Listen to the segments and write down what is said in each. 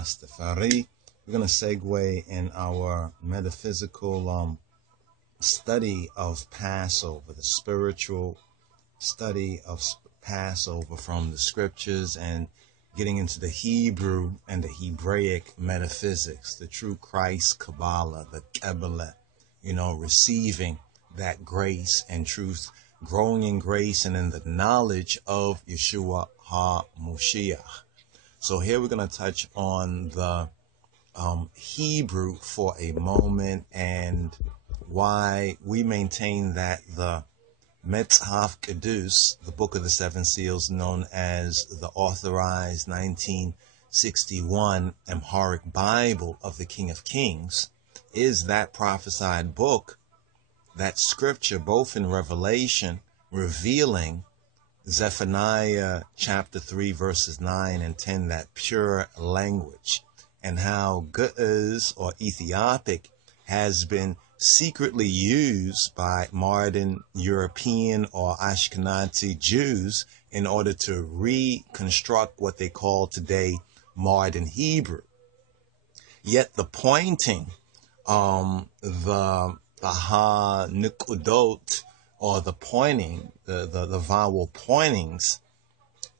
Tafari. We're going to segue in our metaphysical study of Passover, the spiritual study of Passover from the scriptures, and getting into the Hebrew and the Hebraic metaphysics, the true Christ Kabbalah, the Kabbalah, receiving that grace and truth, growing in grace and in the knowledge of Yeshua HaMoshiach. So here we're going to touch on the Hebrew for a moment, and why we maintain that the Metzhaf Kedus, the Book of the Seven Seals, known as the authorized 1961 Amharic Bible of the King of Kings, is that prophesied book, that scripture, both in Revelation, revealing Zephaniah chapter 3, verses 9 and 10, that pure language, and how Ge'ez or Ethiopic has been secretly used by modern European or Ashkenazi Jews in order to reconstruct what they call today modern Hebrew. Yet the pointing, the ha-nukudot, or the pointing, the vowel pointings,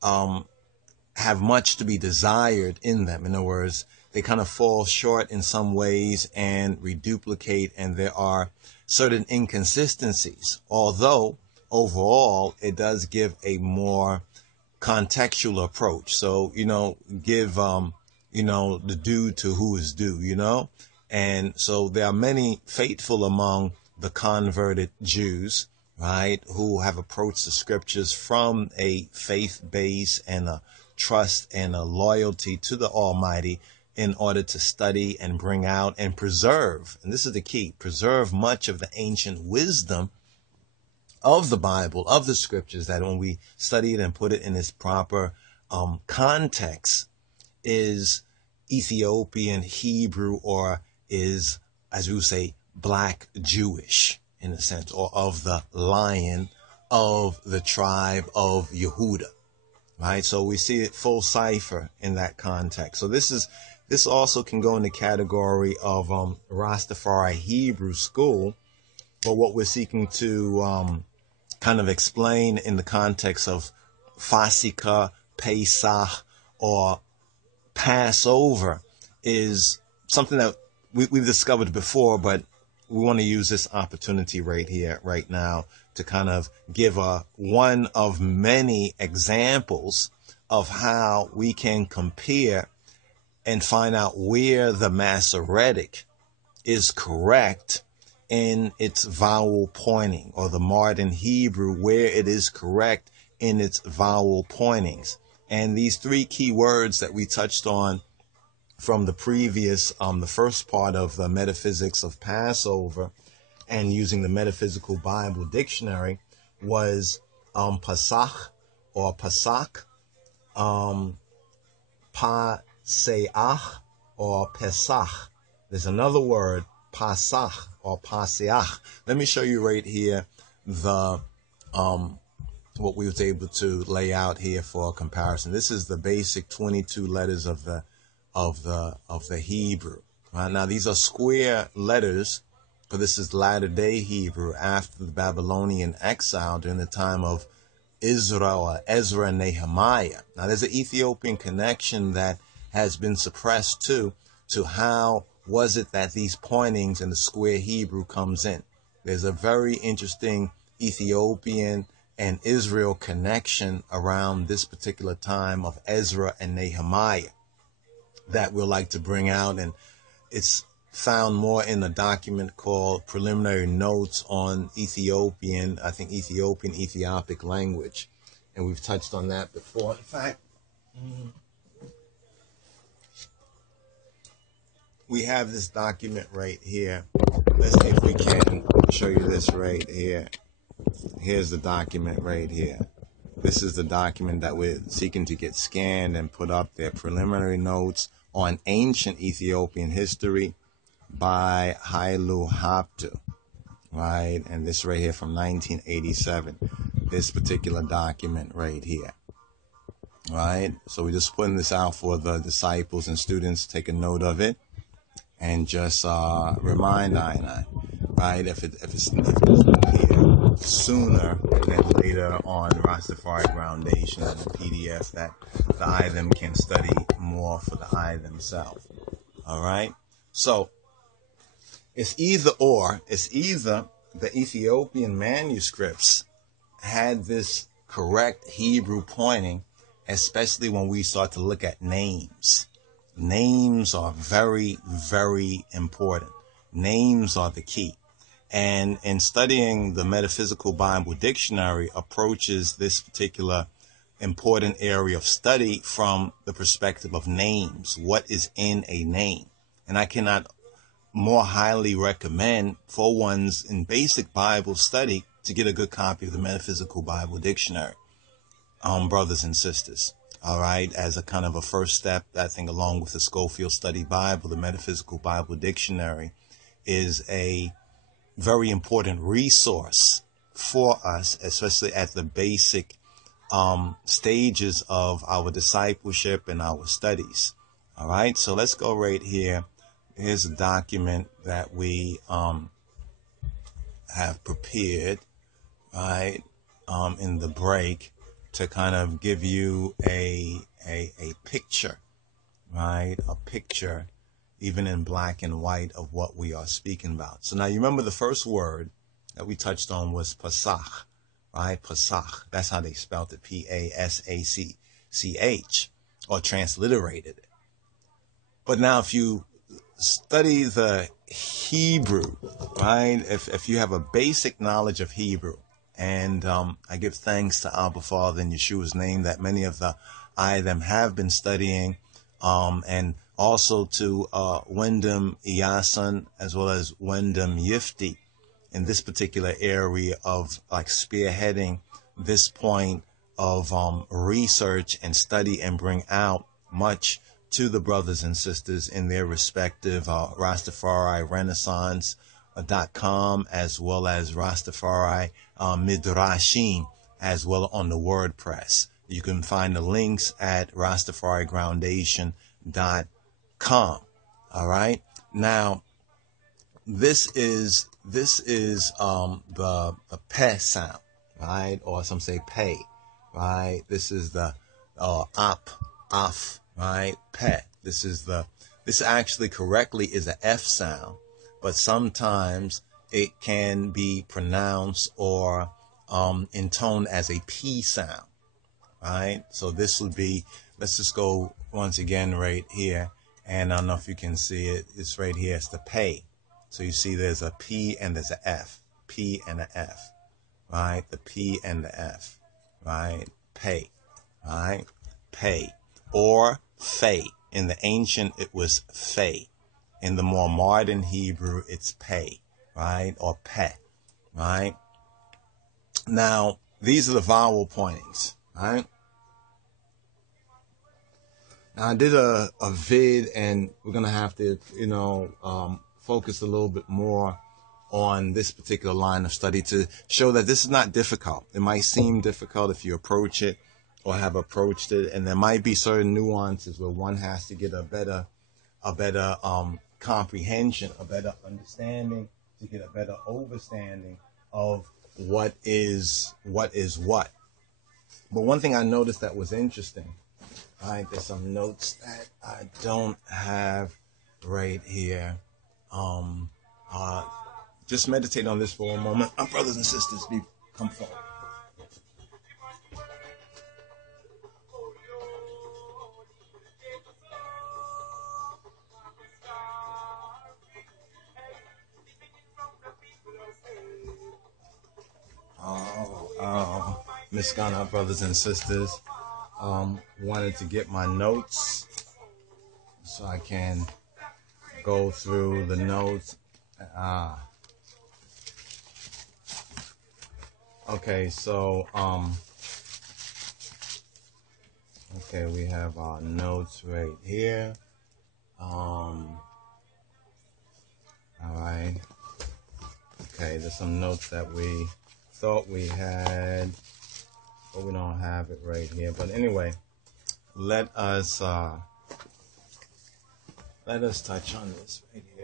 have much to be desired in them. In other words, they kind of fall short in some ways and reduplicate, and there are certain inconsistencies. Although, overall, it does give a more contextual approach. So, give, the due to who is due, And so there are many faithful among the converted Jews, right, who have approached the scriptures from a faith base and a trust and a loyalty to the Almighty, in order to study and bring out and preserve, and this is the key, preserve much of the ancient wisdom of the Bible, of the scriptures, that when we study it and put it in its proper context, is Ethiopian Hebrew, or is, as we would say, Black Jewish, in a sense, or of the lion of the tribe of Yehuda, right? So we see it full cipher in that context. So this also can go in the category of Rastafari Hebrew school, but what we're seeking to kind of explain in the context of Fasika, Pesach, or Passover is something that we've discovered before, but we want to use this opportunity right here, right now, to kind of give one of many examples of how we can compare and find out where the Masoretic is correct in its vowel pointing, or the modern Hebrew, where it is correct in its vowel pointings. And these three key words that we touched on from the previous, the first part of the metaphysics of Passover, and using the Metaphysical Bible Dictionary, was Pasach or Pasak, Paseach or Pesach. There's another word, Pasach or Paseach. Let me show you right here the what we was able to lay out here for comparison. This is the basic 22 letters of the Hebrew. Right? Now these are square letters, but this is latter day Hebrew after the Babylonian exile during the time of Israel, or Ezra and Nehemiah. Now there's an Ethiopian connection that has been suppressed too, to how was it that these pointings in the square Hebrew comes in. There's a very interesting Ethiopian and Israel connection around this particular time of Ezra and Nehemiah that we'll like to bring out, and it's found more in a document called Preliminary Notes on Ethiopic language, and we've touched on that before. In fact, we have this document right here. Let's see if we can show you this right here. Here's the document right here. This is the document that we're seeking to get scanned and put up there. Preliminary Notes on Ancient Ethiopian History by Hailu Haptu, right? And this right here from 1987, this particular document right here. right? So we're just putting this out for the disciples and students. Take a note of it and just remind I, right? If it's here sooner than later on Rastafari Foundation and the PDF that the I them can study more for the I themselves. All right. So it's either or. It's either the Ethiopian manuscripts had this correct Hebrew pointing, especially when we start to look at names. Names are very, very important. Names are the key. And in studying the Metaphysical Bible Dictionary approaches this particular important area of study from the perspective of names. What is in a name? And I cannot more highly recommend for one's in basic Bible study to get a good copy of the Metaphysical Bible Dictionary, brothers and sisters. All right, as a kind of a first step, I think along with the Schofield Study Bible, the Metaphysical Bible Dictionary is a very important resource for us, especially at the basic stages of our discipleship and our studies. All right, so let's go right here. Here's a document that we have prepared, right, in the break to kind of give you a picture, right, a picture, even in black and white, of what we are speaking about. So now you remember the first word that we touched on was Pasach, right? Pasach. That's how they spelled it, P-A-S-A-C-C-H, or transliterated it. But now if you study the Hebrew, right? If you have a basic knowledge of Hebrew, and I give thanks to Abba Father in Yeshua's name that many of the I them have been studying, and also to Wyndham Iyasan as well as Wyndham Yifti in this particular area of like spearheading this point of research and study and bring out much to the brothers and sisters in their respective Rastafari Renaissance.com as well as Rastafari Midrashim as well on the WordPress. You can find the links at RastafariGroundation.com. All right. Now, this is the pe sound, right? Or some say pay, right? This is the af, right? Pe. This actually correctly is a F sound, but sometimes it can be pronounced or intoned as a P sound, right? So this would be, let's just go once again right here. And I don't know if you can see it. It's right here. It's the pay. So you see there's a P and there's a F. P and a F, right? The P and the F, right? Pay, right? Pay. Or Fay. In the ancient, it was Fay. In the more modern Hebrew, it's pay, right? Or pe, right? Now, these are the vowel pointings, right? Now, I did a vid, and we're going to have to, focus a little bit more on this particular line of study to show that this is not difficult. It might seem difficult if you approach it or have approached it, and there might be certain nuances where one has to get a better comprehension, a better understanding, to get a better overstanding of what is what. But one thing I noticed that was interesting, right? There's some notes that I don't have right here. Just meditate on this for a moment. Our brothers and sisters, come forward. Miss Ghana, brothers and sisters, wanted to get my notes so I can go through the notes. Okay, so okay, we have our notes right here. All right. Okay, there's some notes that we thought we had, but we don't have it right here. But anyway, let us touch on this right here.